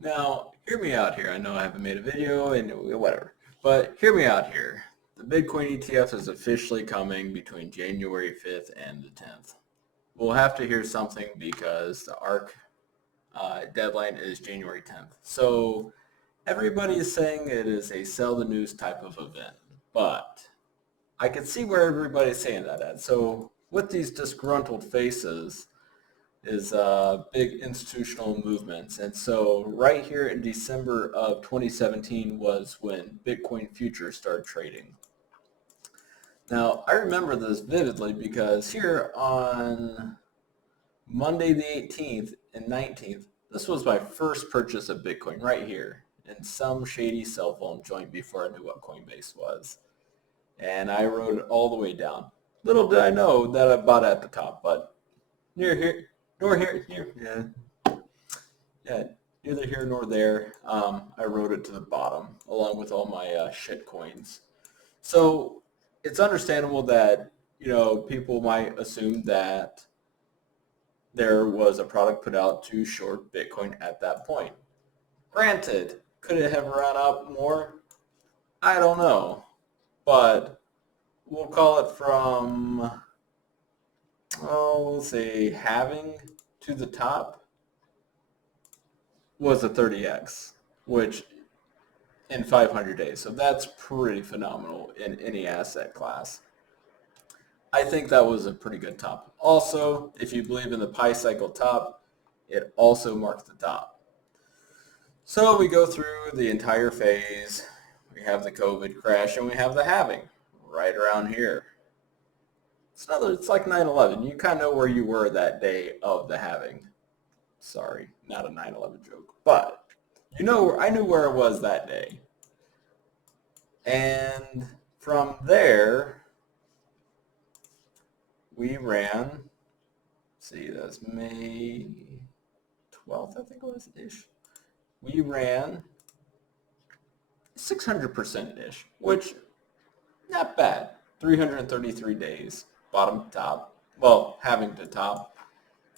Now, hear me out here. I know I haven't made a video and whatever, but hear me out here. The Bitcoin ETF is officially coming between January 5th and the 10th. We'll have to hear something because the ARC deadline is January 10th. So everybody is saying it is a sell the news type of event, but I can see where everybody's saying that at. So with these disgruntled faces, is big institutional movements. And so right here in December of 2017 was when Bitcoin futures started trading. Now, I remember this vividly because here on Monday the 18th and 19th, this was my first purchase of Bitcoin right here in some shady cell phone joint before I knew what Coinbase was. And I wrote it all the way down. Little did I know that I bought at the top, but near here, nor here, yeah, neither here nor there. I wrote it to the bottom along with all my shit coins. So it's understandable that people might assume that there was a product put out to short Bitcoin at that point. Granted, could it have run up more? I don't know, but we'll call it from let's say halving to the top was a 30x, which in 500 days. So that's pretty phenomenal in any asset class. I think that was a pretty good top. Also, if you believe in the pi cycle top, it also marked the top. So we go through the entire phase. We have the COVID crash and we have the halving right around here. It's like 9/11. You kind of know where you were that day of the halving. Sorry, not a 9/11 joke, but I knew where I was that day. And from there, we ran, see, that's May 12th, I think it was, ish. We ran 600%-ish, which, not bad. 333 days, bottom to top. Well, having to top.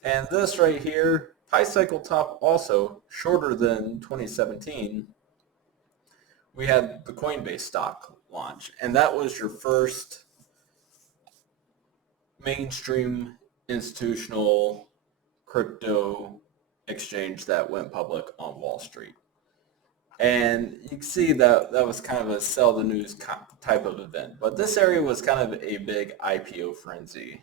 And this right here, high cycle top also, shorter than 2017. We had the Coinbase stock launch, and that was your first mainstream institutional crypto exchange that went public on Wall Street. And you can see that that was kind of a sell the news type of event. But this area was kind of a big IPO frenzy.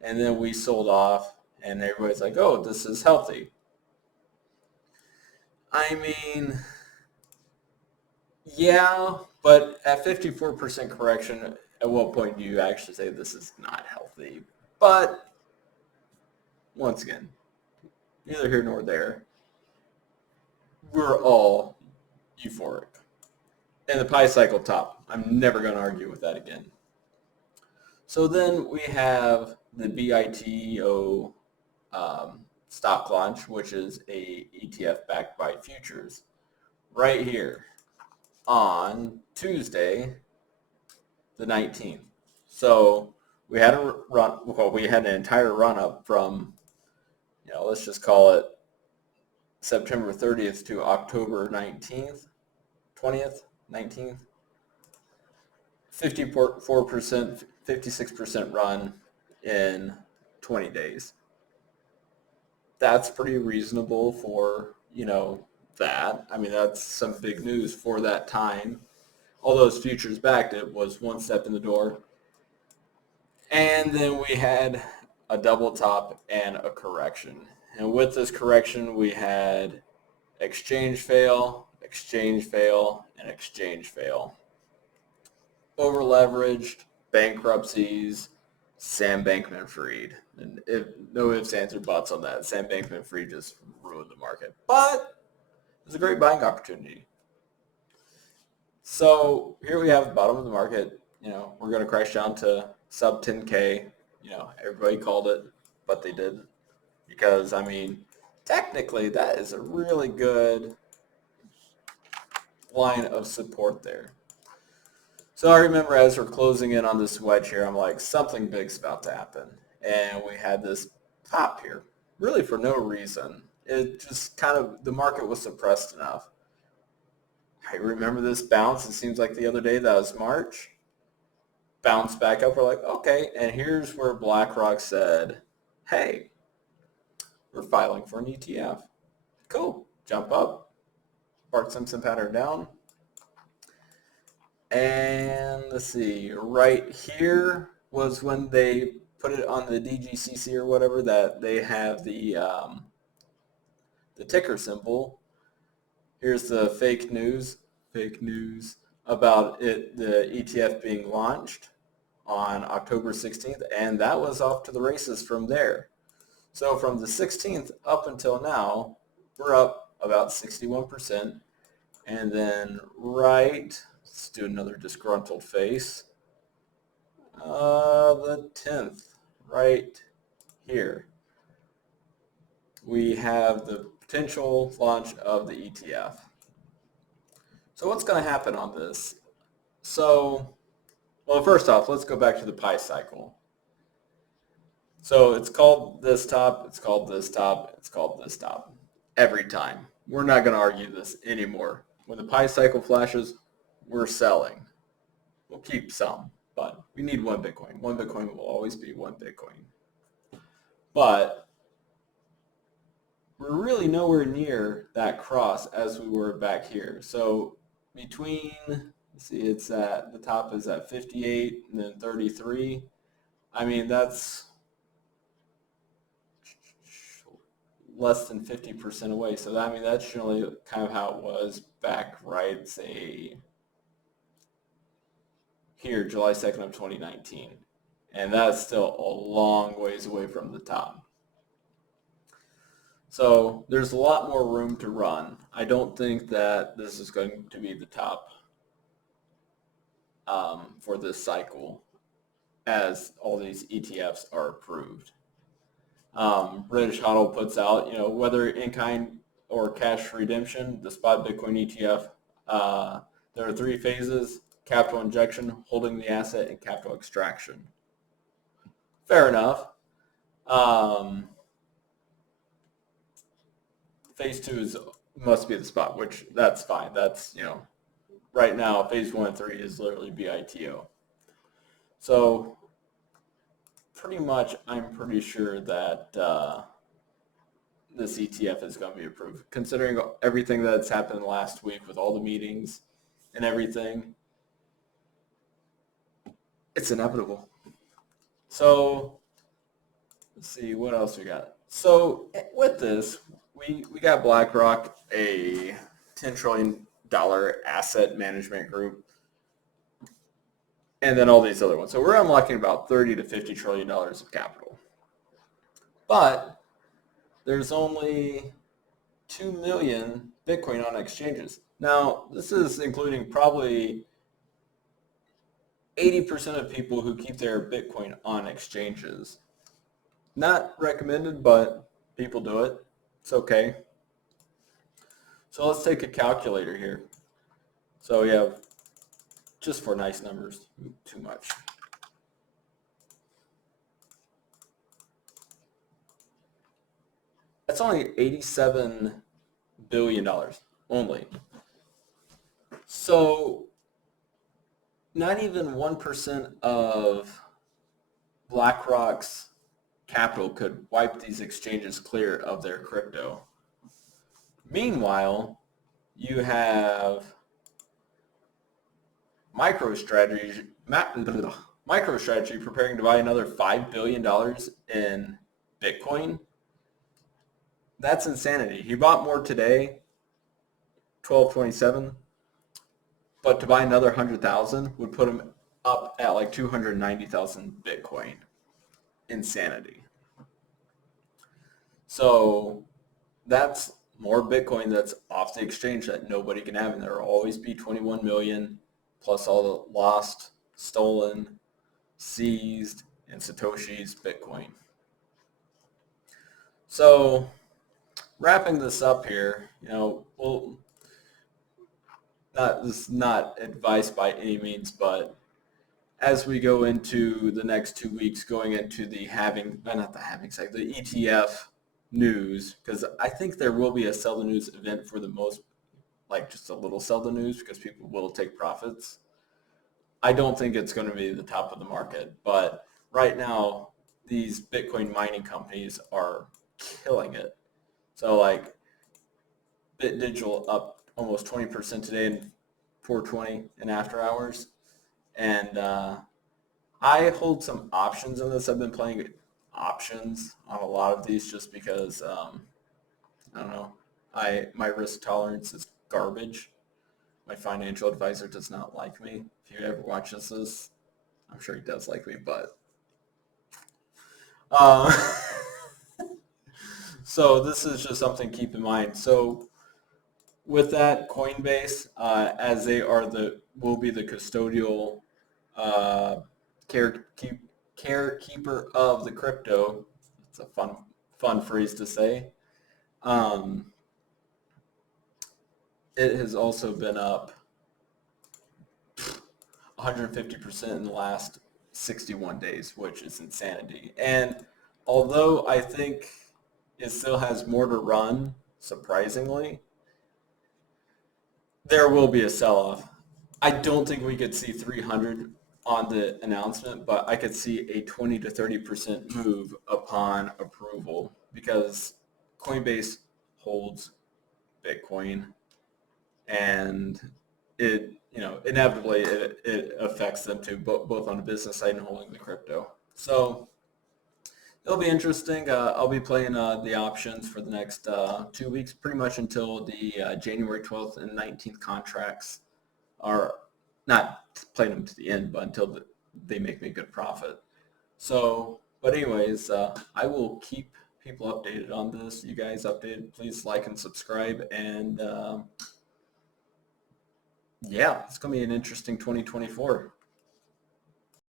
And then we sold off, and everybody's like, oh, this is healthy. I mean, yeah, but at 54% correction, at what point do you actually say this is not healthy? But once again, neither here nor there. We're all euphoric. And the pi cycle top. I'm never going to argue with that again. So then we have the BITO stock launch, which is a ETF backed by futures, right here on Tuesday, the 19th. So we had an entire run up from, let's just call it September 30th to October 19th, 20th, 19th. 54%, 56% run in 20 days. That's pretty reasonable for, that. I mean, that's some big news for that time. All those futures backed it was one step in the door. And then we had a double top and a correction. And with this correction, we had exchange fail, and exchange fail. Over leveraged, bankruptcies, Sam Bankman-Fried. And no ifs, ands, or buts on that. Sam Bankman-Fried just ruined the market. But it was a great buying opportunity. So here we have the bottom of the market. We're going to crash down to sub 10K. Everybody called it, but they didn't. Because, technically that is a really good line of support there. So I remember as we're closing in on this wedge here, I'm like, something big's about to happen. And we had this pop here, really for no reason. it just kind of, the market was suppressed enough. I remember this bounce. It seems like the other day, that was March. Bounce back up. We're like, okay. And here's where BlackRock said, hey, we're filing for an ETF. Cool. Jump up. Bart Simpson pattern down. And let's see, right here was when they put it on the DGCC or whatever, that they have the ticker symbol. Here's the fake news about it, the ETF being launched on October 16th, and that was off to the races from there. So from the 16th up until now, we're up about 61%. And then let's do another disgruntled face. The 10th, right here, we have the potential launch of the ETF. So what's going to happen on this? So, well, first off, let's go back to the pi cycle. So it's called this top, it's called this top, it's called this top every time. We're not going to argue this anymore. When the pi cycle flashes, we're selling. We'll keep some, but we need one Bitcoin. One Bitcoin will always be one Bitcoin. But we're really nowhere near that cross as we were back here. So between, let's see, it's at, the top is at 58 and then 33. I mean, that's less than 50% away. So that, I mean, that's generally kind of how it was back, right, say here, July 2nd of 2019. And that's still a long ways away from the top. So there's a lot more room to run. I don't think that this is going to be the top for this cycle, as all these ETFs are approved. British HODL puts out, whether in-kind or cash redemption, the spot Bitcoin ETF, there are 3 phases: capital injection, holding the asset, and capital extraction. Fair enough. Phase 2 must be the spot, which that's fine. That's, right now, phase 1 and 3 is literally BITO. So pretty much, I'm pretty sure that this ETF is going to be approved. Considering everything that's happened last week with all the meetings and everything, it's inevitable. So let's see what else we got. So with this, we got BlackRock, a $10 trillion asset management group, and then all these other ones. So we're unlocking about $30 to $50 trillion of capital. But there's only 2 million Bitcoin on exchanges. Now, this is including probably 80% of people who keep their Bitcoin on exchanges. Not recommended, but people do it. It's okay. So let's take a calculator here. So we have, just for nice numbers, too much. That's only $87 billion only. So not even 1% of BlackRock's capital could wipe these exchanges clear of their crypto. Meanwhile, you have MicroStrategy preparing to buy another $5 billion in Bitcoin. That's insanity. He bought more today, 1227, but to buy another 100,000 would put him up at like 290,000 Bitcoin. Insanity. So that's more Bitcoin that's off the exchange that nobody can have, and there will always be 21 million plus all the lost, stolen, seized, and Satoshi's Bitcoin. So wrapping this up here, this is not advice by any means, but as we go into the next 2 weeks, going into the ETF news, because I think there will be a sell the news event for the most, like just a little sell the news because people will take profits. I don't think it's going to be the top of the market, but right now these Bitcoin mining companies are killing it. So like Bit Digital up almost 20% today in 420 and after hours. And I hold some options in this. I've been playing options on a lot of these just because I don't know. My risk tolerance is garbage. My financial advisor does not like me. If you ever watches this, I'm sure he does like me, but uh, so this is just something to keep in mind. So with that, Coinbase, as they are will be the custodial uh, care keep, carekeeper of the crypto. It's a fun phrase to say. Um, it has also been up 150% in the last 61 days, which is insanity. And although I think it still has more to run, surprisingly, there will be a sell-off. I don't think we could see 300 on the announcement, but I could see a 20 to 30% move upon approval because Coinbase holds Bitcoin, and it inevitably it affects them too, both on the business side and holding the crypto. So it'll be interesting. I'll be playing the options for the next 2 weeks, pretty much until the January 12th and 19th contracts are not playing them to the end, but until they make me a good profit. So, but anyways, I will keep people updated on this. You guys updated. Please like and subscribe. And yeah, it's going to be an interesting 2024.